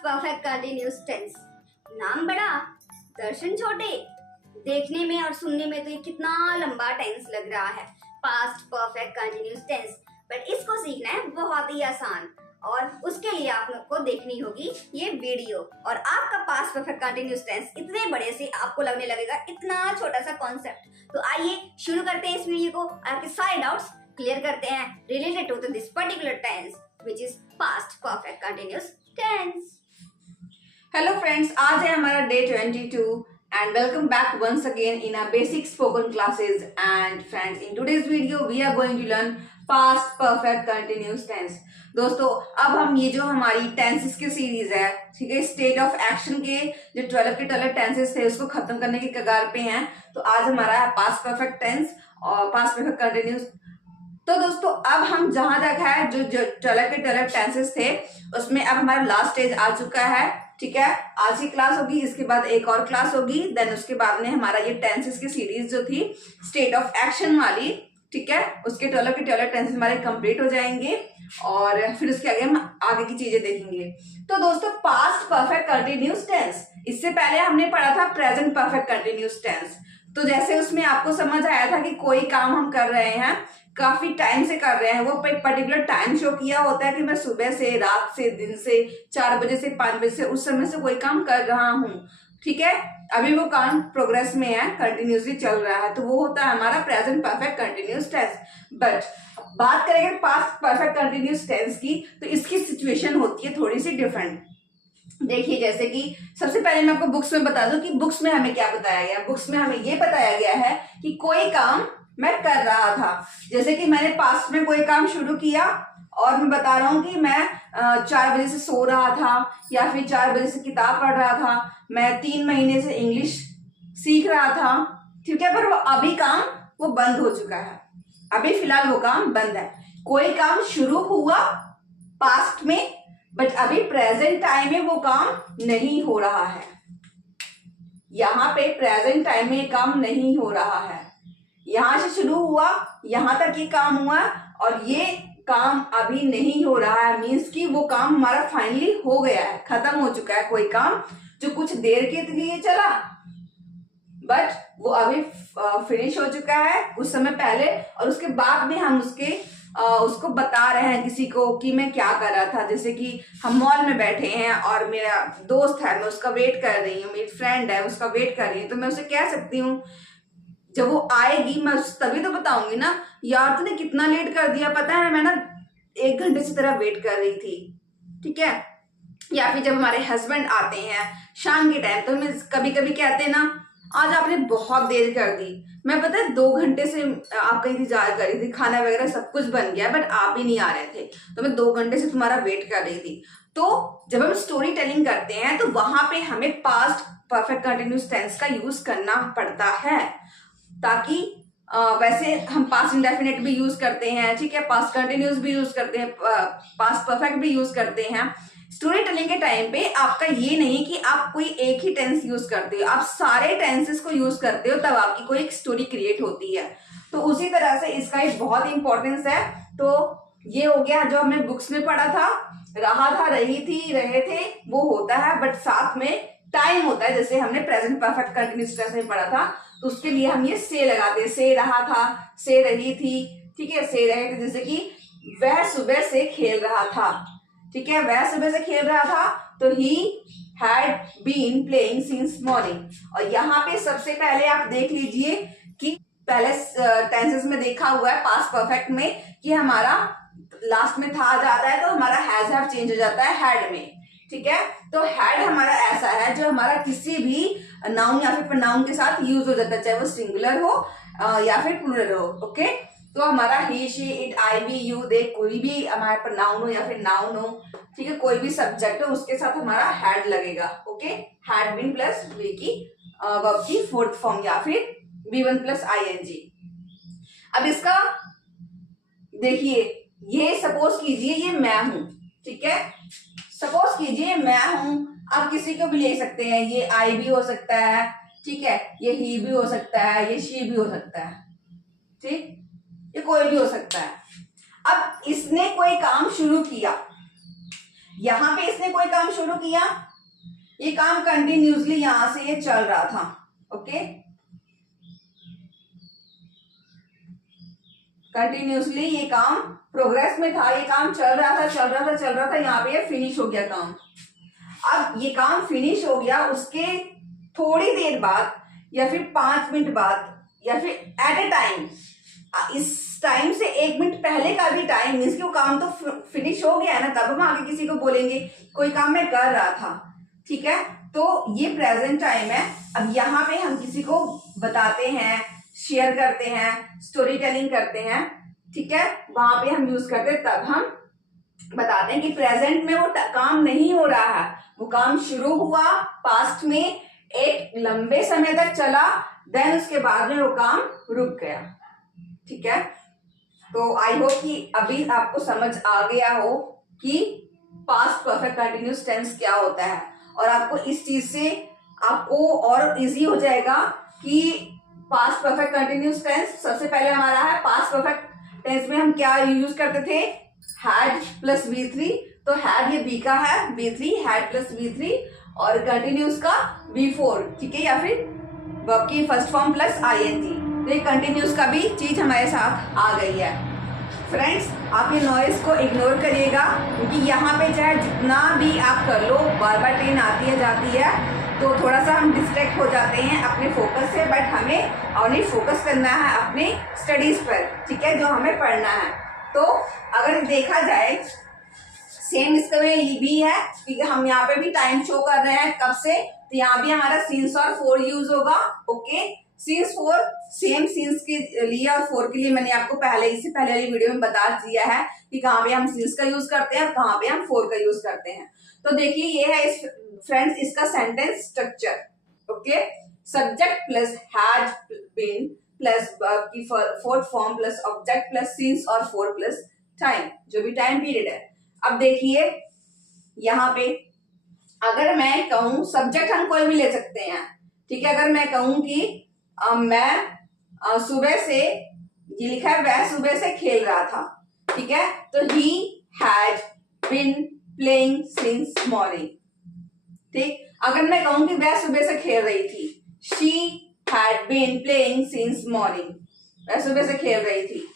Perfect continuous tense. नाम बड़ा, दर्शन छोटे। देखने में और सुनने में तो ये कितना लंबा टेंस लग रहा है, past perfect continuous tense. But इसको सीखना है बहुत ही आसान, और उसके लिए आप लोग को देखनी होगी ये वीडियो। और आपका पास्ट परफेक्ट कंटिन्यूअस टेंस इतने बड़े से आपको लगने लगेगा इतना छोटा सा कॉन्सेप्ट। तो आइए शुरू करते हैं इस वीडियो को, आपके सारे डाउट्स क्लियर करते हैं related to this particular tense which is past perfect continuous tense. Hello friends, आज है हमारा day 22 and welcome back once again in our basic spoken classes. And friends, in today's video we are going to learn past perfect continuous tense. दोस्तों, अब हम ये जो हमारी tenses की सीरीज है, ठीक है, स्टेट ऑफ एक्शन के जो 12 के 12 टेंसेस थे उसको खत्म करने के कगार पे हैं। तो आज हमारा है पास्ट परफेक्ट टेंस और पास्ट परफेक्ट कंटिन्यूस। तो दोस्तों, अब हम जहां तक है जो 12 के 12 टेंसेस थे उसमें अब हमारा लास्ट स्टेज आ चुका है। ठीक है, आज की क्लास होगी, इसके बाद एक और क्लास होगी, देन उसके बाद में हमारा ये टेंसेस की सीरीज जो थी स्टेट ऑफ एक्शन वाली, ठीक है, उसके 12 के 12 टेंसेस हमारे कंप्लीट हो जाएंगे और फिर उसके आगे हम आगे की चीजें देखेंगे। तो दोस्तों, पास्ट परफेक्ट कंटिन्यूअस टेंस, इससे पहले हमने पढ़ा था प्रेजेंट परफेक्ट कंटिन्यूअस टेंस। तो जैसे उसमें आपको समझ आया था कि कोई काम हम कर रहे हैं, काफी टाइम से कर रहे हैं, वो एक पर्टिकुलर टाइम शो किया होता है कि मैं सुबह से, रात से, दिन से, 4 बजे से 5 बजे से, उस समय से कोई काम कर रहा हूँ। ठीक है, अभी वो काम प्रोग्रेस में है, कंटिन्यूसली चल रहा है, तो वो होता है हमारा present perfect continuous tense. But बात करेंगे पास्ट परफेक्ट कंटिन्यूअस टेंस की, तो इसकी सिचुएशन होती है थोड़ी सी डिफरेंट। देखिए, जैसे कि सबसे पहले मैं आपको बुक्स में बता दूं कि बुक्स में हमें क्या बताया गया। बुक्स में हमें ये बताया गया है कि कोई काम मैं कर रहा था, जैसे कि मैंने पास्ट में कोई काम शुरू किया और मैं बता रहा हूं कि मैं 4 बजे से सो रहा था या फिर 4 बजे से किताब पढ़ रहा था, मैं 3 महीने से इंग्लिश सीख रहा था। ठीक है, पर वो अभी काम वो बंद हो चुका है, अभी फिलहाल वो काम बंद है। कोई काम शुरू हुआ पास्ट में, बट अभी प्रेजेंट टाइम में वो काम नहीं हो रहा है। यहाँ पे प्रेजेंट टाइम में काम नहीं हो रहा है, यहां से शुरू हुआ, यहां तक ये काम हुआ और ये काम अभी नहीं हो रहा है। मीन्स कि वो काम हमारा फाइनली हो गया है, खत्म हो चुका है। कोई काम जो कुछ देर के लिए चला बट वो अभी फिनिश हो चुका है उस समय पहले, और उसके बाद में हम उसको बता रहे हैं किसी को कि मैं क्या कर रहा था। जैसे कि हम मॉल में बैठे हैं और मेरा दोस्त है, मैं उसका वेट कर रही हूँ, मेरी फ्रेंड है उसका वेट कर रही हूँ, तो मैं उसे कह सकती हूँ, जब वो आएगी मैं तभी तो बताऊंगी ना, यार तूने कितना लेट कर दिया, पता है मैं ना 1 घंटे से तेरा वेट कर रही थी। ठीक है, या फिर जब हमारे हस्बैंड आते हैं शाम के टाइम, तो हमें कभी कभी कहते हैं ना, आज आपने बहुत देर कर दी, मैं पता है 2 घंटे से आपका इंतजार कर रही थी, खाना वगैरह सब कुछ बन गया बट आप ही नहीं आ रहे थे, तो मैं 2 घंटे से तुम्हारा वेट कर रही थी। तो जब हम स्टोरी टेलिंग करते हैं तो वहां पे हमें पास्ट परफेक्ट कंटिन्यूअस टेंस का यूज करना पड़ता है, ताकि वैसे हम पास्ट इंडेफिनिट भी यूज करते हैं, ठीक है, पास्ट कंटिन्यूअस भी यूज करते हैं, पास्ट परफेक्ट भी यूज करते हैं। स्टोरी टेलिंग के टाइम पे आपका ये नहीं कि आप कोई एक ही टेंस यूज करते हो, आप सारे टेंसेस को यूज करते हो, तब आपकी कोई एक स्टोरी क्रिएट होती है। तो उसी तरह से इसका एक बहुत इंपॉर्टेंस है। तो ये हो गया जो हमने बुक्स में पढ़ा था, रहा था, रही थी, रहे थे, वो होता है, बट साथ में टाइम होता है। जैसे हमने प्रेजेंट परफेक्ट कंटिन्यूअस टेंस में पढ़ा था, तो उसके लिए हम ये से लगाते हैं, से रहा था, से रही थी, ठीक है, से रहे थे। जैसे कि वह सुबह से खेल रहा था, ठीक है, वह सुबह से खेल रहा था, तो he had been playing since morning. और यहाँ पे सबसे पहले आप देख लीजिए कि पहले टेंसेस में देखा हुआ है पास्ट परफेक्ट में कि हमारा लास्ट में था आ जाता है तो हमारा हैज हैव चेंज हो जाता है हैड में। ठीक है, तो हैड हमारा ऐसा है जो हमारा किसी भी नाउन या फिर प्रोनाउन के साथ यूज हो जाता है, चाहे वो सिंगुलर हो या फिर प्लूरल हो। ओके, तो हमारा he, she, it, I, we, you, they, कोई भी हमारा प्रोनाउन हो या फिर नाउन हो, ठीक है, कोई भी सब्जेक्ट हो, उसके साथ हमारा हैड लगेगा। Okay, had been plus V की वर्ब की फोर्थ फॉर्म या फिर V1 प्लस ING। अब इसका देखिए, ये सपोज कीजिए ये मैं हूं, ठीक है, सपोज कीजिए मैं हूं, आप किसी को भी ले सकते हैं, ये आई भी हो सकता है, ठीक है, ये ही भी हो सकता है, ये शी भी हो सकता है, ठीक, ये कोई भी हो सकता है। अब इसने कोई काम शुरू किया, यहाँ पे इसने कोई काम शुरू किया, ये काम कंटिन्यूसली यहां से ये चल रहा था, ओके, कंटिन्यूसली ये काम प्रोग्रेस में था, ये काम चल रहा था, यहाँ पे ये फिनिश हो गया काम। अब ये काम फिनिश हो गया, उसके थोड़ी देर बाद या फिर 5 मिनट बाद या फिर एट ए टाइम, इस टाइम से 1 मिनट पहले का भी टाइम मीन्स कि वो काम तो फिनिश हो गया है ना, तब हम आगे किसी को बोलेंगे कोई काम मैं कर रहा था, ठीक है। तो ये प्रेजेंट टाइम है। अब यहाँ पे हम किसी को बताते हैं, शेयर करते हैं, स्टोरी टेलिंग करते हैं, ठीक है, वहां पे हम यूज करते हैं, तब हम बताते हैं कि प्रेजेंट में वो काम नहीं हो रहा है, वो काम शुरू हुआ पास्ट में, एक लंबे समय तक चला, देन उसके बाद में वो काम रुक गया, ठीक है। तो आई होप कि अभी आपको समझ आ गया हो कि पास्ट परफेक्ट कंटिन्यूस टेंस क्या होता है, और आपको इस चीज से आपको और इजी हो जाएगा कि पास्ट परफेक्ट कंटिन्यूस टेंस सबसे पहले हमारा है, पास्ट परफेक्ट टेंस में हम क्या यूज करते थे, हैड प्लस V3, तो हैड ये बी का है, V3 हैड प्लस V3, और कंटिन्यूस का V4, ठीक है, या फिर वर्ब की फर्स्ट फॉर्म प्लस ING, तो ये कंटिन्यूस का भी चीज हमारे साथ आ गई है। फ्रेंड्स, आप ये नॉइज को इग्नोर करिएगा, क्योंकि यहाँ पे चाहे जितना भी आप कर लो, बार बार ट्रेन आती है जाती है, तो थोड़ा सा हम डिस्ट्रैक्ट हो जाते हैं अपने फोकस से, बट हमें ओनली फोकस करना है अपने स्टडीज पर, ठीक है, जो हमें पढ़ना है। तो अगर देखा जाए सेम इसका में भी है, क्योंकि हम यहाँ पे भी टाइम शो कर रहे हैं कब से, तो यहाँ भी हमारा सिंस और फॉर यूज होगा, okay. Since for same since के लिए और फॉर के लिए मैंने आपको इससे पहले वाली वीडियो में बता दिया है कि कहाँ पे हम सिंस का यूज करते हैं और कहाँ पे हम फॉर का यूज करते हैं। तो देखिए ये है फ्रेंड्स इसका sentence structure, okay, subject plus had been plus की fourth form plus object plus since और फॉर प्लस टाइम, जो भी टाइम पीरियड है। अब देखिए यहाँ पे अगर मैं कहूं, सब्जेक्ट हम कोई भी ले सकते हैं, ठीक है, अगर मैं कहूं कि मैं सुबह से, ये लिखा है वह सुबह से खेल रहा था, ठीक है, तो he had been playing since morning, ठीक। अगर मैं कहूं कि वह सुबह से खेल रही थी, she had been playing since morning, वह सुबह से खेल रही थी।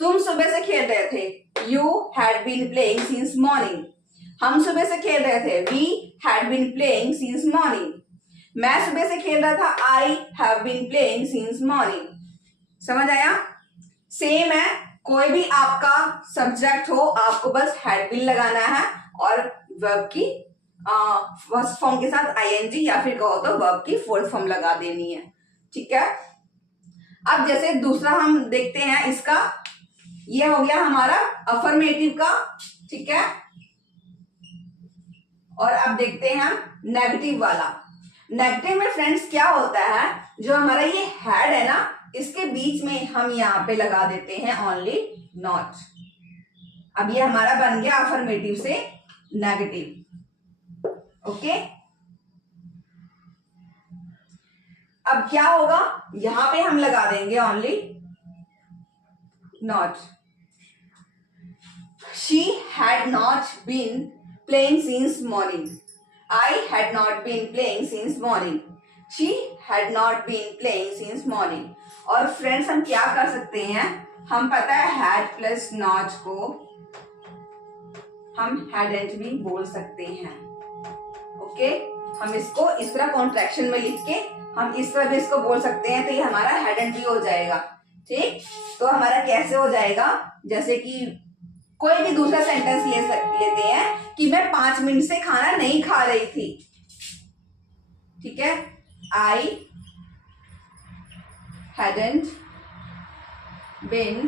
तुम सुबह से खेल रहे थे, you had been playing since morning. हम सुबह से खेल रहे थे, we had been playing since morning. मैं सुबह से खेल रहा था, I have been playing since morning. समझ आया? सेम है, कोई भी आपका सब्जेक्ट हो, आपको बस हैड बीन लगाना है और वर्ब की फर्स्ट फॉर्म के साथ ING या फिर कहो तो वर्ब की फोर्थ फॉर्म लगा देनी है, ठीक है। अब जैसे दूसरा हम देखते हैं, इसका ये हो गया हमारा अफर्मेटिव का, ठीक है, और अब देखते हैं हम नेगेटिव वाला। नेगेटिव में फ्रेंड्स क्या होता है, जो हमारा ये हैड है ना, इसके बीच में हम यहाँ पे लगा देते हैं ओनली नॉट। अब ये हमारा बन गया अफर्मेटिव से नेगेटिव, ओके। अब क्या होगा, यहां पे हम लगा देंगे only not. She had not been playing since morning, I had not been playing since morning. She had not been playing since morning. और फ्रेंड्स हम क्या कर सकते हैं, हम पता है had प्लस not को हम hadn't भी बोल सकते हैं, ओके। हम इसको इस तरह कॉन्ट्रैक्शन में लिख के हम इस तरह भी इसको बोल सकते हैं, तो ये हमारा hadn't भी हो जाएगा, ठीक। तो हमारा कैसे हो जाएगा, जैसे कि कोई भी दूसरा सेंटेंस लेते हैं कि मैं 5 मिनट से खाना नहीं खा रही थी, ठीक है, I hadn't been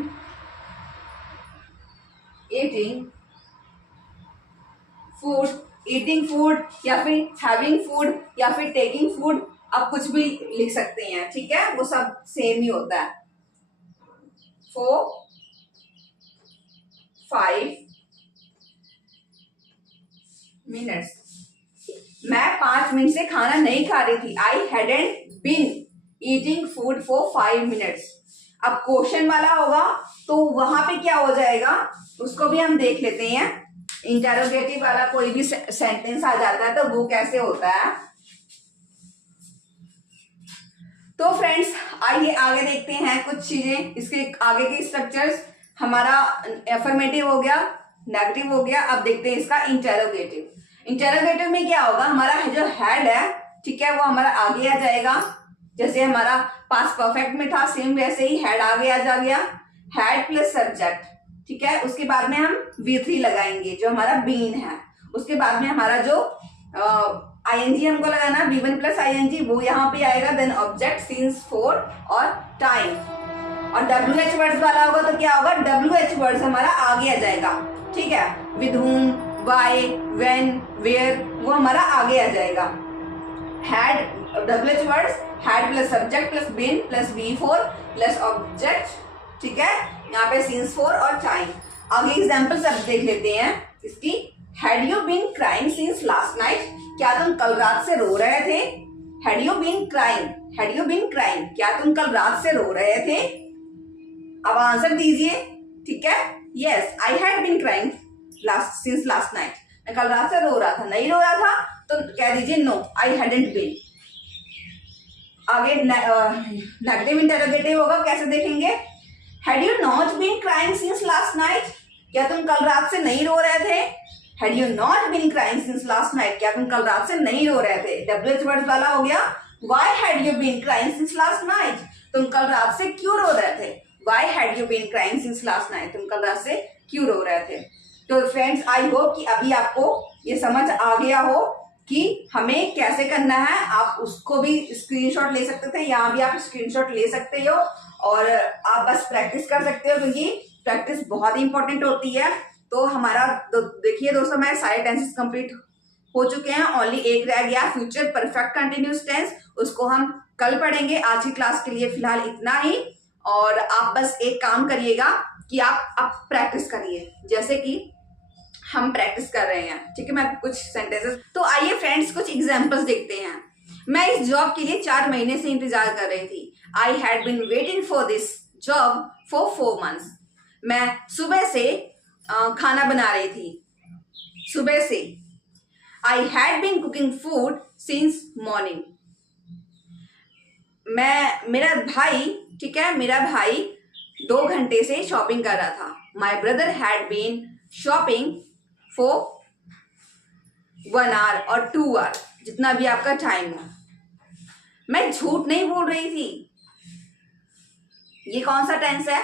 eating food या फिर having food या फिर taking food, आप कुछ भी लिख सकते हैं, ठीक है, वो सब सेम ही होता है। 5 मिनट्स, मैं 5 मिनट से खाना नहीं खा रही थी, I hadn't been eating food for 5 minutes। अब क्वेश्चन वाला होगा तो वहां पे क्या हो जाएगा, उसको भी हम देख लेते हैं। इंटेरोगेटिव वाला कोई भी सेंटेंस आ जाता है तो वो कैसे होता है। तो फ्रेंड्स आइए आगे देखते हैं कुछ चीजें, इसके आगे के स्ट्रक्चर्स। हमारा अफर्मेटिव हो गया, नेगेटिव हो गया, अब देखते हैं इसका इंटेरोगेटिव। इंटेरोगेटिव में क्या होगा, हमारा जो हेड है, ठीक है, वो हमारा आगे आ जाएगा। जैसे हमारा पास्ट परफेक्ट में था, सेम वैसे ही हेड आगे आ जा गया, हेड प्लस सब्जेक्ट, ठीक है। उसके बाद में हम V3 लगाएंगे जो हमारा बीन है। उसके बाद में हमारा जो ING हमको लगाना V1 प्लस ING, वो यहाँ पे आएगा। देन ऑब्जेक्ट, सीन्स, फोर और टाइम। और WH वर्ड्स वाला होगा तो क्या होगा, WH वर्ड्स हमारा आगे आ जाएगा, ठीक है। With whom, why, when, where, वो हमारा आगे आ जाएगा। Had, WH words, had plus subject plus been plus V4 plus object, ठीक है। यहाँ पे सीन्स, फोर और टाइम। आगे एग्जाम्पल सब देख लेते हैं इसकी। Had you been crying since last night, क्या तुम कल रात से रो रहे थे। Had you been crying, had you been crying, क्या तुम कल रात से रो रहे थे। अब आंसर दीजिए, ठीक है। Yes, I had been crying since last night, मैं कल रात से रो रहा था। नहीं रो रहा था तो कह दीजिए नो, आई हैडंट बीन। आगे नेगेटिव इंटरोगेटिव होगा, कैसे देखेंगे। Had you not been crying since last night, क्या तुम कल रात से नहीं रो रहे थे। Had you not been crying since last night, क्या तुम कल रात से नहीं रो रहे थे। WH वर्ड वाला हो गया। Why had you been crying since last night, तुम कल रात से क्यों रो रहे थे। Why had you been crying since last night, तुम कल रात से क्यों रो रहे थे। तो फ्रेंड्स आई होप कि अभी आपको ये समझ आ गया हो कि हमें कैसे करना है। आप उसको भी स्क्रीनशॉट ले सकते थे, यहाँ भी आप स्क्रीनशॉट ले सकते हो और आप बस प्रैक्टिस कर सकते हो, क्योंकि प्रैक्टिस बहुत ही इंपॉर्टेंट होती है। तो हमारा देखिए दोस्तों, मैं सारे टेंसेस कंप्लीट हो चुके हैं, ओनली एक रह गया, फ्यूचर परफेक्ट कंटिन्यूस टेंस। उसको हम कल पढ़ेंगे। आज की क्लास के लिए फिलहाल इतना ही। और आप बस एक काम करिएगा कि आप प्रैक्टिस करिए, जैसे कि हम प्रैक्टिस कर रहे हैं, ठीक है। मैं कुछ सेंटेंसेस, तो आइए फ्रेंड्स कुछ एग्जांपल्स देखते हैं। मैं इस जॉब के लिए 4 महीने से इंतजार कर रही थी। I had been waiting for this job for 4 months। मैं सुबह से खाना बना रही थी, सुबह से। I had been cooking food since morning. मेरा भाई, ठीक है, मेरा भाई 2 घंटे से शॉपिंग कर रहा था। My brother had been shopping for 1 hour और 2 hour, जितना भी आपका टाइम हो। मैं झूठ नहीं बोल रही थी। ये कौन सा टेंस है,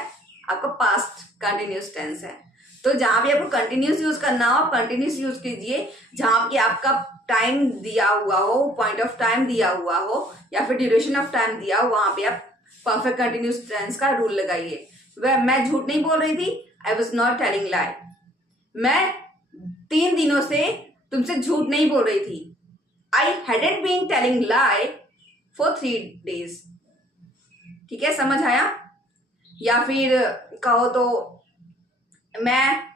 आपका पास्ट कंटिन्यूस टेंस है। तो जहां भी आपको कंटिन्यूस यूज करना हो, कंटिन्यूस यूज कीजिए। जहां की आपका टाइम दिया हुआ हो, पॉइंट ऑफ टाइम दिया हुआ हो, या फिर ड्यूरेशन ऑफ टाइम दिया हो, वहां पे आप परफेक्ट कंटिन्यूस टेंस का रूल लगाइए। मैं झूठ नहीं बोल रही थी, आई वॉज नॉट टेलिंग लाई। मैं 3 दिनों से तुमसे झूठ नहीं बोल रही थी। I hadn't been telling lie for 3 days। ठीक है, समझ आया। या फिर कहो तो मैं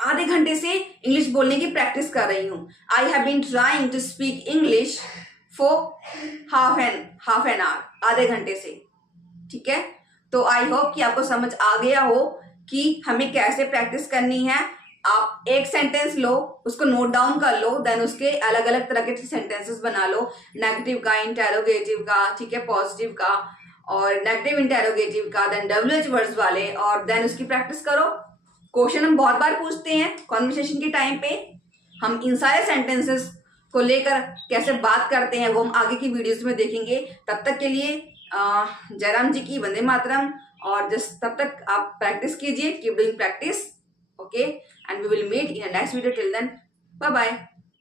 आधे घंटे से इंग्लिश बोलने की प्रैक्टिस कर रही हूँ। I have been trying to speak English for half an hour, आधे घंटे से। ठीक है, तो आई होप कि आपको समझ आ गया हो कि हमें कैसे प्रैक्टिस करनी है। आप एक सेंटेंस लो, उसको नोट डाउन कर लो, देन उसके अलग अलग तरह के सेंटेंसेस बना लो। नेगेटिव का, इंटेरोगेटिव का, ठीक है, पॉजिटिव का और नेगेटिव इंटेरोगेटिव का, देन WH वर्ड्स वाले, और देन उसकी प्रैक्टिस करो। क्वेश्चन हम बहुत बार पूछते हैं कॉन्वर्सेशन के टाइम पे। हम इन सारे सेंटेंसेस को लेकर कैसे बात करते हैं वो हम आगे की वीडियोस में देखेंगे। तब तक के लिए जयराम जी की वंदे मातरम। और तब तक आप प्रैक्टिस कीजिए, keep doing practice, okay, and we will meet in a next video. Till then, bye bye.